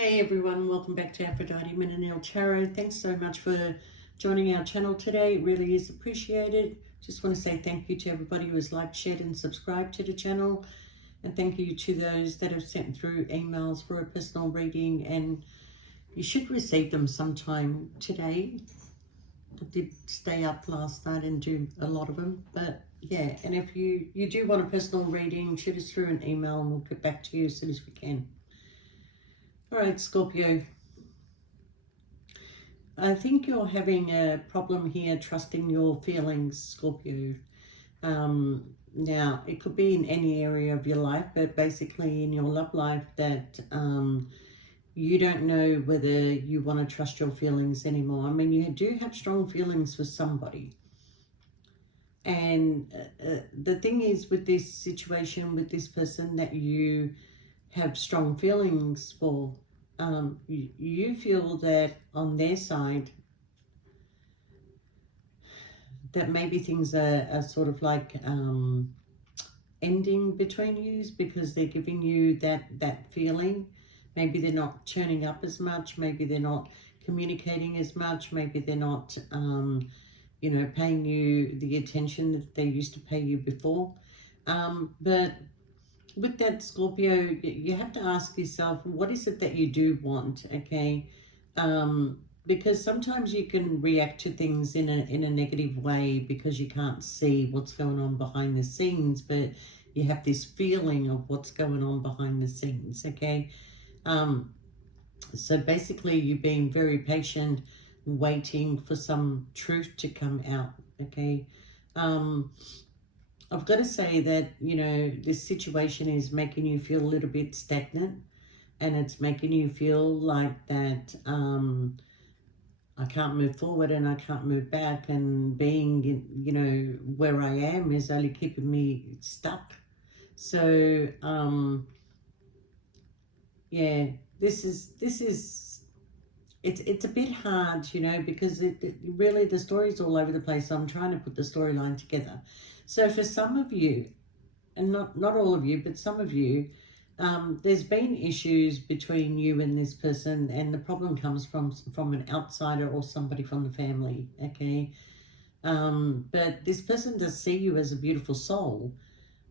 Hey everyone, welcome back to Aphrodite Menonil Tarot. Thanks so much for joining our channel today. It really is appreciated. Just want to say thank you to everybody who has liked, shared and subscribed to the channel. And thank you to those that have sent through emails for a personal reading, and you should receive them sometime today. I did stay up last night and do a lot of them, but yeah, and if you do want a personal reading, shoot us through an email and we'll get back to you as soon as we can. All right, Scorpio. I think you're having a problem here trusting your feelings, Scorpio. Now, it could be in any area of your life, but basically in your love life that you don't know whether you want to trust your feelings anymore. I mean, you do have strong feelings for somebody. And the thing is with this situation, with this person that you have strong feelings for, you feel that on their side that maybe things are sort of like ending between you because they're giving you that feeling. Maybe they're not turning up as much, maybe they're not communicating as much, maybe they're not you know, paying you the attention that they used to pay you before. But with that, Scorpio, you have to ask yourself, what is it that you do want, okay? Because sometimes you can react to things in a negative way because you can't see what's going on behind the scenes, but you have this feeling of what's going on behind the scenes, okay? So basically you're being very patient, waiting for some truth to come out, okay? I've got to say that, you know, this situation is making you feel a little bit stagnant, and it's making you feel like that I can't move forward and I can't move back, and being, you know, where I am is only keeping me stuck. So, yeah, this is it's a bit hard, you know, because it really, the story's all over the place. So I'm trying to put the storyline together. So for some of you, and not all of you, but some of you, there's been issues between you and this person, and the problem comes from an outsider or somebody from the family, okay? But this person does see you as a beautiful soul,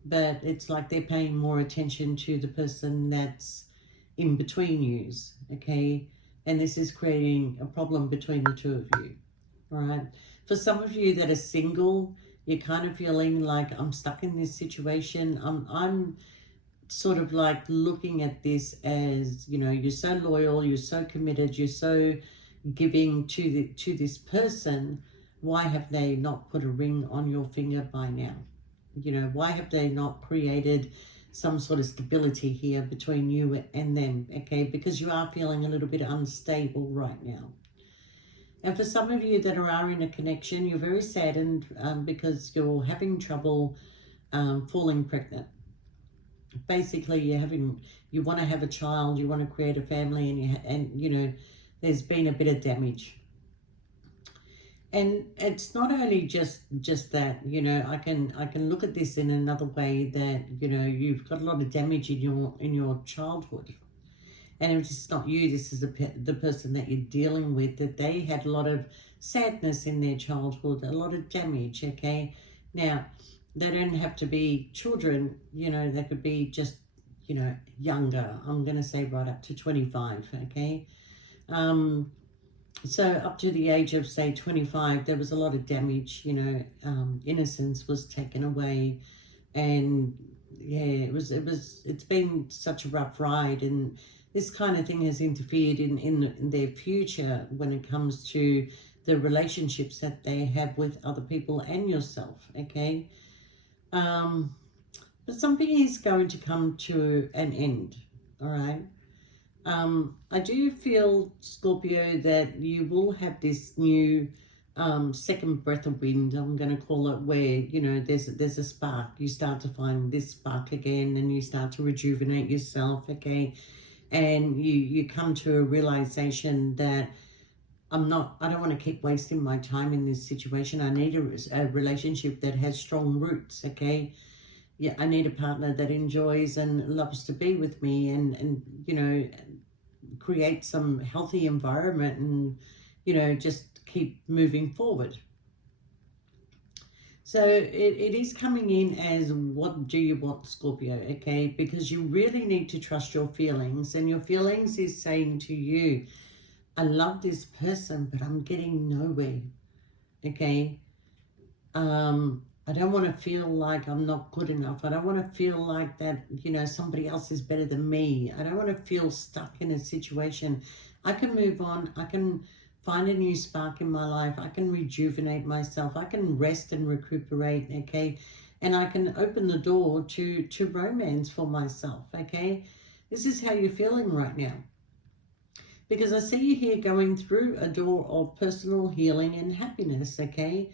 but it's like they're paying more attention to the person that's in between yous, okay? And this is creating a problem between the two of you, all right? For some of you that are single, you're kind of feeling like, I'm stuck in this situation. I'm sort of like looking at this as, you know, you're so loyal, you're so committed, you're so giving to this person. Why have they not put a ring on your finger by now? You know, why have they not created some sort of stability here between you and them, okay? Because you are feeling a little bit unstable right now. And for some of you that are in a connection, you're very saddened because you're having trouble falling pregnant. Basically, you want to have a child, you want to create a family, and you know, there's been a bit of damage. And it's not only just that, you know, I can look at this in another way, that, you know, you've got a lot of damage in your childhood. And if it's not you, this is the person that you're dealing with, that they had a lot of sadness in their childhood, a lot of damage, okay? Now, they don't have to be children, you know, they could be just, you know, younger. I'm going to say right up to 25, okay? So up to the age of, say, 25, there was a lot of damage, you know, innocence was taken away. And yeah, it's been such a rough ride, and this kind of thing has interfered in their future when it comes to the relationships that they have with other people and yourself, okay? But something is going to come to an end, all right? I do feel, Scorpio, that you will have this new second breath of wind, I'm going to call it, where, you know, there's a spark. You start to find this spark again, and you start to rejuvenate yourself, okay? And you come to a realization that I don't want to keep wasting my time in this situation. I need a relationship that has strong roots, okay? Yeah, I need a partner that enjoys and loves to be with me, and you know, create some healthy environment and, you know, just keep moving forward. So it is coming in as, what do you want, Scorpio, okay? Because you really need to trust your feelings, and your feelings is saying to you, I love this person, but I'm getting nowhere, okay? I don't want to feel like I'm not good enough. I don't want to feel like that, you know, somebody else is better than me. I don't want to feel stuck in a situation. I can move on. I can find a new spark in my life. I can rejuvenate myself. I can rest and recuperate, okay? And I can open the door to romance for myself, okay? This is how you're feeling right now. Because I see you here going through a door of personal healing and happiness, okay?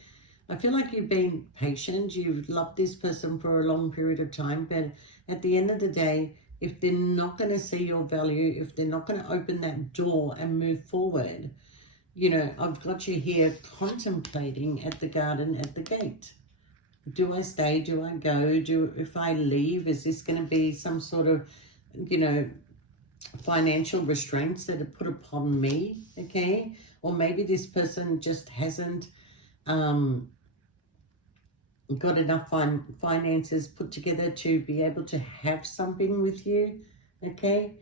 I feel like you've been patient. You've loved this person for a long period of time. But at the end of the day, if they're not going to see your value, if they're not going to open that door and move forward, you know, I've got you here contemplating at the garden, at the gate. Do I stay? Do I go? If I leave, is this going to be some sort of, you know, financial restraints that are put upon me, okay? Or maybe this person just hasn't got enough finances put together to be able to have something with you, okay?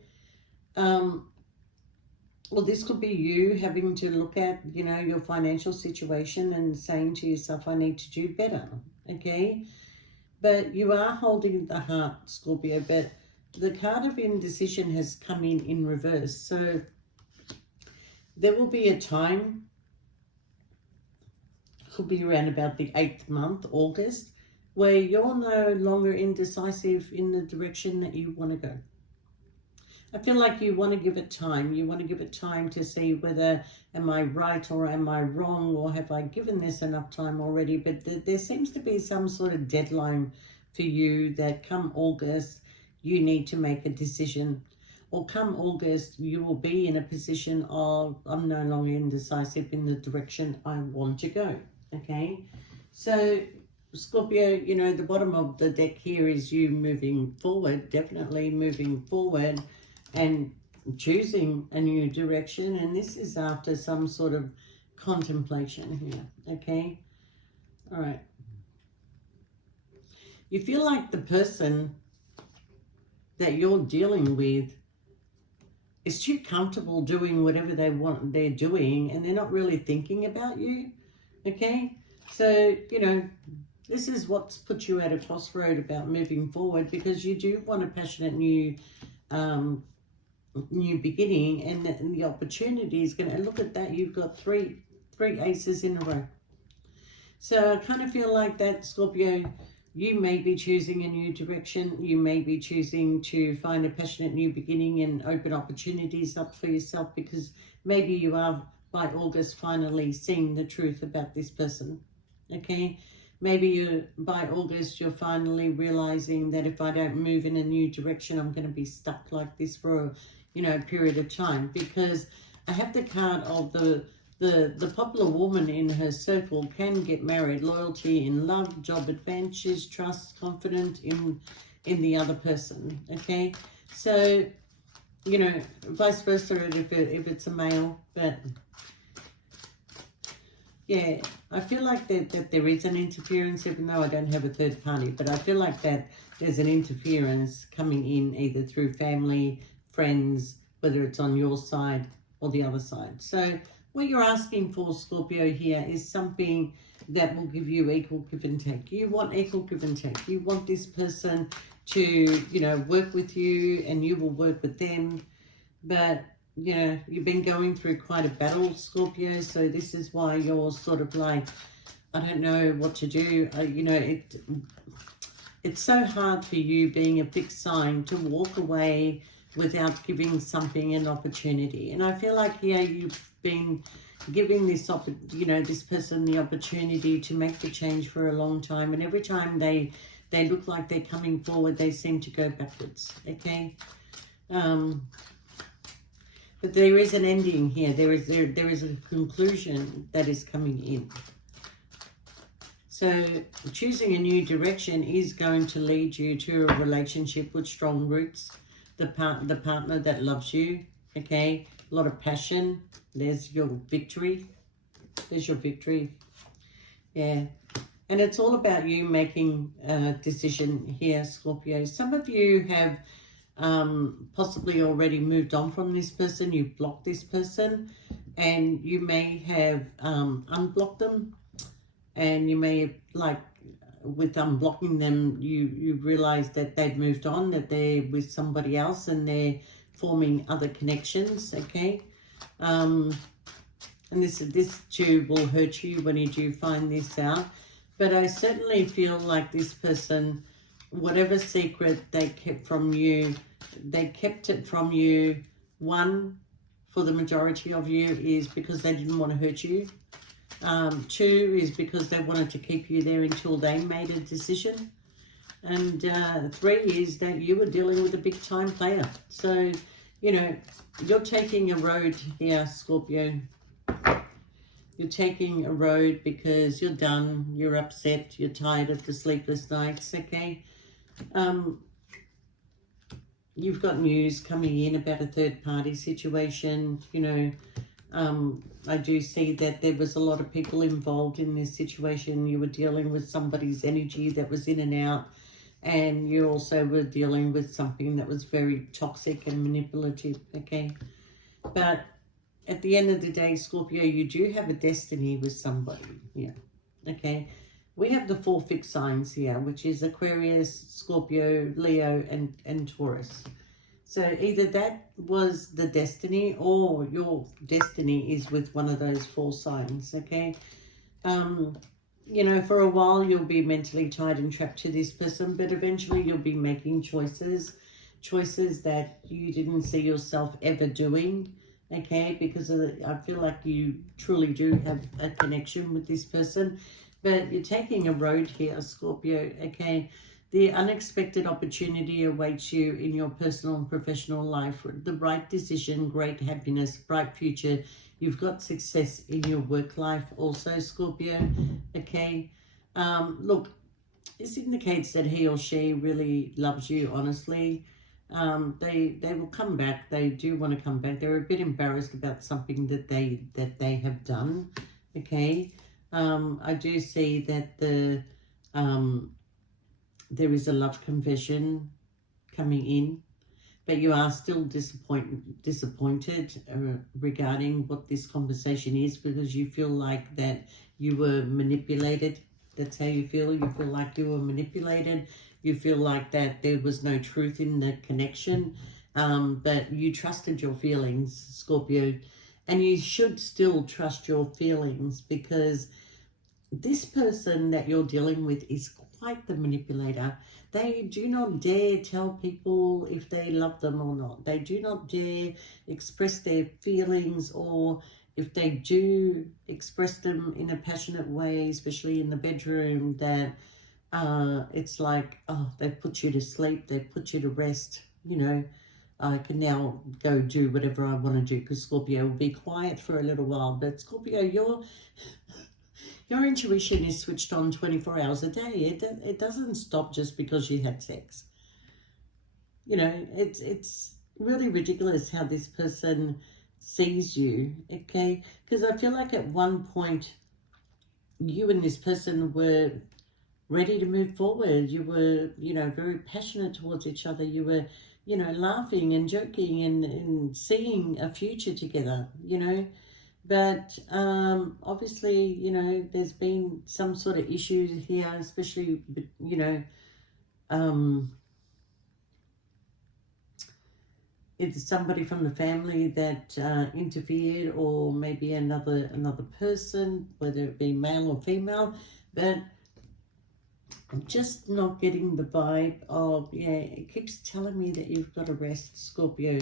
Well, this could be you having to look at, you know, your financial situation and saying to yourself, I need to do better, okay? But you are holding the heart, Scorpio, but the card of indecision has come in reverse. So there will be a time, could be around about the 8th month, August, where you're no longer indecisive in the direction that you want to go. I feel like you want to give it time. You want to give it time to see whether, am I right or am I wrong, or have I given this enough time already? But there seems to be some sort of deadline for you that come August, you need to make a decision. Or come August, you will be in a position of, I'm no longer indecisive in the direction I want to go, okay? So, Scorpio, you know, the bottom of the deck here is you moving forward, definitely moving forward and choosing a new direction. And this is after some sort of contemplation here, okay? All right. You feel like the person that you're dealing with is too comfortable doing whatever they're doing, and they're not really thinking about you, okay? So, you know, this is what's put you at a crossroad about moving forward, because you do want a passionate new beginning, and the opportunity is going to, look at that, you've got three aces in a row. So I kind of feel like that, Scorpio, you may be choosing a new direction. You may be choosing to find a passionate new beginning and open opportunities up for yourself, because maybe you are, by August, finally seeing the truth about this person, okay? Maybe by August, you're finally realizing that if I don't move in a new direction, I'm going to be stuck like this for, you know, a period of time. Because I have the card of the popular woman in her circle can get married, loyalty in love, job advantages, trust, confident in the other person, okay? So, you know, vice versa if it's a male, but yeah, I feel like that there is an interference, even though I don't have a third party, but I feel like that there's an interference coming in either through family, friends, whether it's on your side or the other side. So what you're asking for, Scorpio, here is something that will give you equal give and take. You want equal give and take. You want this person to, you know, work with you, and you will work with them. But, you know, you've been going through quite a battle, Scorpio, so this is why you're sort of like, I don't know what to do. You know, it's so hard for you, being a fixed sign, to walk away without giving something an opportunity. And I feel like, yeah, you've been giving this, you know, this person the opportunity to make the change for a long time, and every time they look like they're coming forward, they seem to go backwards, okay? But there is an ending here. There is a conclusion that is coming in. So choosing a new direction is going to lead you to a relationship with strong roots, the partner that loves you, okay? A lot of passion. There's your victory. There's your victory. Yeah. And it's all about you making a decision here, Scorpio. Some of you have possibly already moved on from this person. You've blocked this person, and you may have unblocked them, and you may have, like, with unblocking them, you realize that they've moved on, that they're with somebody else, and they're forming other connections, okay? And this too will hurt you when you do find this out. But I certainly feel like this person, whatever secret they kept from you, they kept it from you. One, for the majority of you, is because they didn't want to hurt you. Two is because they wanted to keep you there until they made a decision. And three is that you were dealing with a big time player. So, you know, you're taking a road here, Scorpio. You're taking a road because you're done, you're upset, you're tired of the sleepless nights, okay? You've got news coming in about a third-party situation, you know. I do see that there was a lot of people involved in this situation. You were dealing with somebody's energy that was in and out, and you also were dealing with something that was very toxic and manipulative, okay? But at the end of the day, Scorpio, you do have a destiny with somebody here, okay? We have the 4 fixed signs here, which is Aquarius, Scorpio, Leo, and Taurus. So either that was the destiny, or your destiny is with one of those 4 signs, okay? You know, for a while you'll be mentally tied and trapped to this person, but eventually you'll be making choices that you didn't see yourself ever doing, okay? Because I feel like you truly do have a connection with this person, but you're taking a road here, Scorpio, okay? The unexpected opportunity awaits you in your personal and professional life. The right decision, great happiness, bright future. You've got success in your work life also, Scorpio, okay? Look, this indicates that he or she really loves you, honestly. They will come back. They do want to come back. They're a bit embarrassed about something that they have done, okay? I do see that there is a love confession coming in, but you are still disappointed regarding what this conversation is, because you feel like that you were manipulated. That's how you feel. You feel like you were manipulated. You feel like that there was no truth in the connection, but you trusted your feelings, Scorpio, and you should still trust your feelings, because this person that you're dealing with is quite the manipulator. They do not dare tell people if they love them or not. They do not dare express their feelings, or if they do express them in a passionate way, especially in the bedroom, that it's like, oh, they put you to sleep, they put you to rest, you know. I can now go do whatever I want to do, because Scorpio will be quiet for a little while. But Scorpio, your intuition is switched on 24 hours a day. It doesn't stop just because you had sex. You know, it's really ridiculous how this person sees you, okay? Because I feel like at one point, you and this person were ready to move forward. You were, you know, very passionate towards each other. You were, you know, laughing and joking and seeing a future together, you know. But obviously, you know, there's been some sort of issues here, especially, you know, it's somebody from the family that interfered, or maybe another person, whether it be male or female. But I'm just not getting the vibe of, yeah, it keeps telling me that you've got to rest, Scorpio.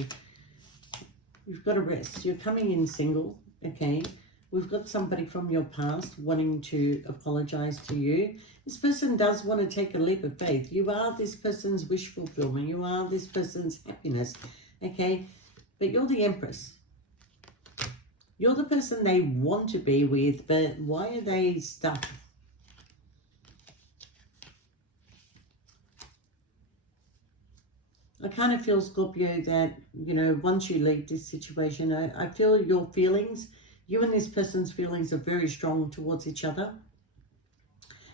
You've got to rest. You're coming in single. Okay, we've got somebody from your past wanting to apologize to you. This person does want to take a leap of faith. You are this person's wish fulfillment. You are this person's happiness, okay? But you're the Empress. You're the person they want to be with, but why are they stuck? I kind of feel, Scorpio, that, you know, once you leave this situation, I feel your feelings, you and this person's feelings are very strong towards each other.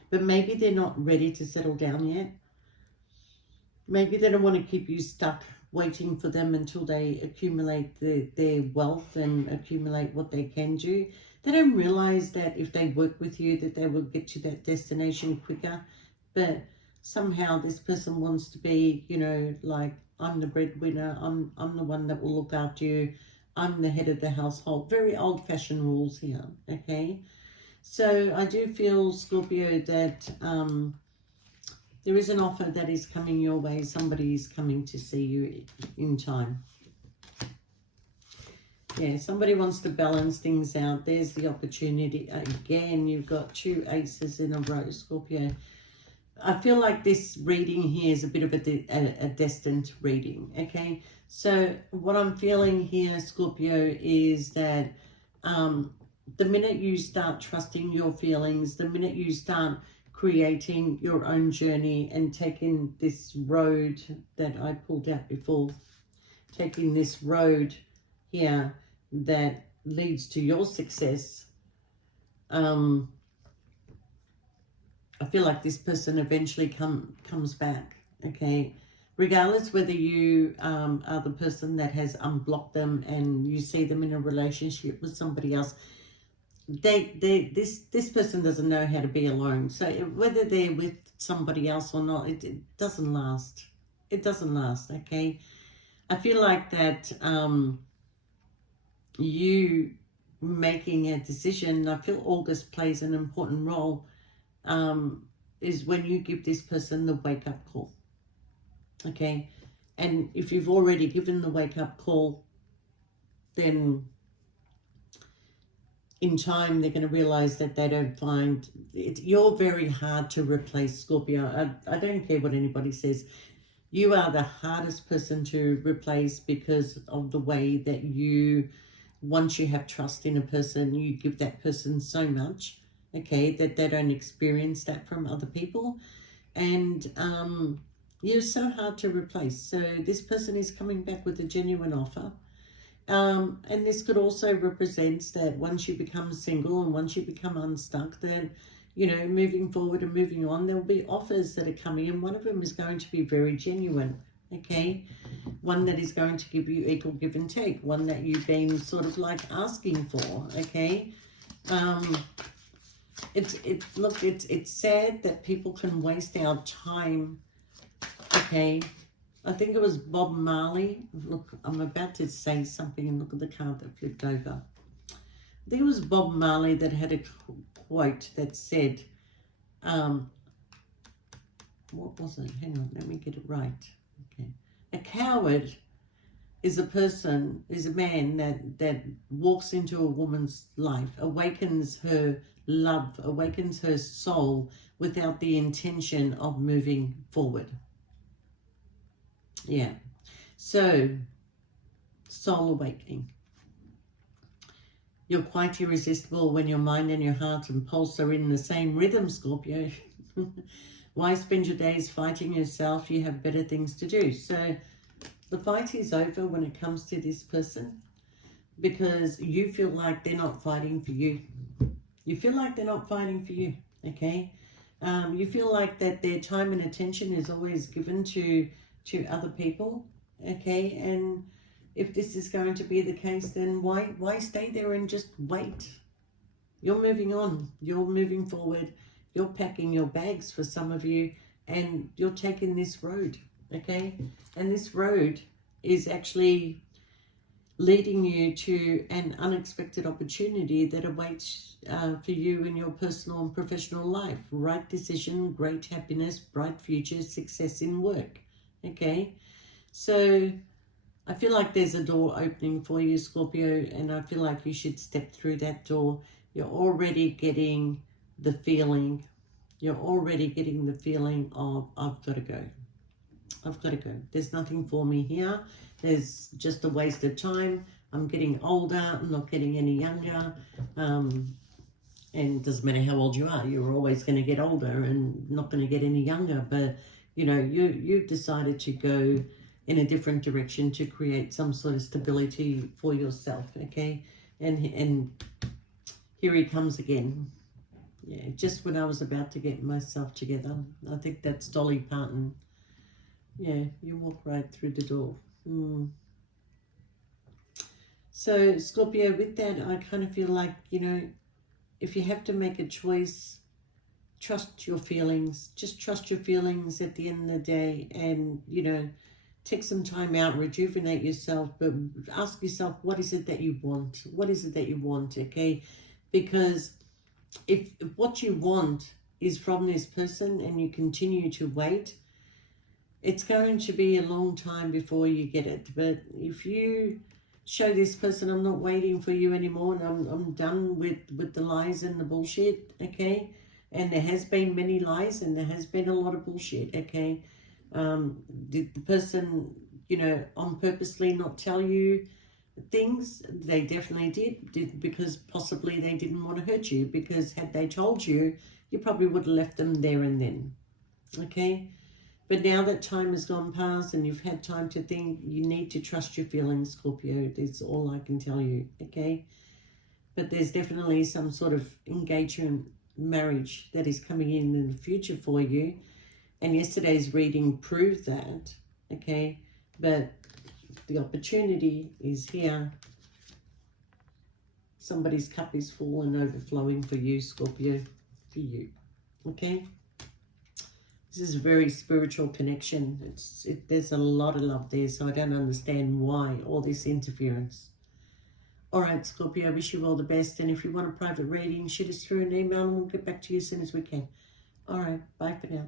But maybe they're not ready to settle down yet. Maybe they don't want to keep you stuck waiting for them until they accumulate their wealth and accumulate what they can do. They don't realize that if they work with you, that they will get to that destination quicker. But somehow this person wants to be, you know, like, I'm the breadwinner, I'm the one that will look after you, I'm the head of the household. Very old-fashioned rules here, okay? So I do feel, Scorpio, that there is an offer that is coming your way. Somebody is coming to see you in time. Yeah, somebody wants to balance things out. There's the opportunity. Again, you've got 2 aces in a row, Scorpio. I feel like this reading here is a bit of a destined reading, okay? So what I'm feeling here, Scorpio, is that the minute you start trusting your feelings, the minute you start creating your own journey and taking this road that I pulled out before, taking this road here that leads to your success, I feel like this person eventually comes back, okay? Regardless whether you are the person that has unblocked them and you see them in a relationship with somebody else, this person doesn't know how to be alone. So whether they're with somebody else or not, it doesn't last. It doesn't last, okay? I feel like that you making a decision, I feel August plays an important role, is when you give this person the wake-up call, okay? And if you've already given the wake-up call, then in time they're going to realize that they don't find it. You're very hard to replace, Scorpio. I don't care what anybody says. You are the hardest person to replace because of the way that you, once you have trust in a person, you give that person so much, okay, that they don't experience that from other people. And you're so hard to replace. So this person is coming back with a genuine offer. And this could also represent that once you become single and once you become unstuck, then, you know, moving forward and moving on, there'll be offers that are coming, and one of them is going to be very genuine, okay? One that is going to give you equal give and take, one that you've been sort of like asking for, okay? It's sad that people can waste our time, okay? I think it was Bob Marley. Look, I'm about to say something and look at the card that flipped over. I think it was Bob Marley that had a quote that said, what was it? Hang on, let me get it right. Okay. A coward is a man that walks into a woman's life, awakens her love, awakens her soul without the intention of moving forward. Yeah. So, soul awakening. You're quite irresistible when your mind and your heart and pulse are in the same rhythm, Scorpio. Why spend your days fighting yourself? You have better things to do. So the fight is over when it comes to this person, because you feel like they're not fighting for you. You feel like they're not fighting for you, okay? You feel like that their time and attention is always given to other people, okay? And if this is going to be the case, then why stay there and just wait? You're moving on. You're moving forward. You're packing your bags for some of you, and you're taking this road, okay? And this road is actually leading you to an unexpected opportunity that awaits for you in your personal and professional life. Right decision, great happiness, bright future, success in work, okay? So I feel like there's a door opening for you, Scorpio, and I feel like you should step through that door. You're already getting the feeling. You're already getting the feeling of, I've got to go. I've got to go. There's nothing for me here. There's just a waste of time. I'm getting older. I'm not getting any younger. And it doesn't matter how old you are. You're always going to get older and not going to get any younger. But, you know, you've decided to go in a different direction to create some sort of stability for yourself, okay? And here he comes again. Yeah, just when I was about to get myself together. I think that's Dolly Parton. Yeah, you walk right through the door. So, Scorpio, with that, I kind of feel like, you know, if you have to make a choice, trust your feelings. Just trust your feelings at the end of the day, and, you know, take some time out, rejuvenate yourself, but ask yourself, what is it that you want? What is it that you want, okay? Because if what you want is from this person and you continue to wait, it's going to be a long time before you get it. But if you show this person, I'm not waiting for you anymore, and I'm done with the lies and the bullshit, okay? And there has been many lies and there has been a lot of bullshit, okay? Did the person, you know, on purposely not tell you things? They definitely did, because possibly they didn't want to hurt you, because had they told you, you probably would have left them there and then, okay? But now that time has gone past and you've had time to think, you need to trust your feelings, Scorpio. That's all I can tell you, okay? But there's definitely some sort of engagement, marriage that is coming in the future for you. And yesterday's reading proved that, okay? But the opportunity is here. Somebody's cup is full and overflowing for you, Scorpio, for you, okay? This is a very spiritual connection. There's a lot of love there, so I don't understand why all this interference. All right, Scorpio, I wish you all the best. And if you want a private reading, shoot us through an email and we'll get back to you as soon as we can. All right, bye for now.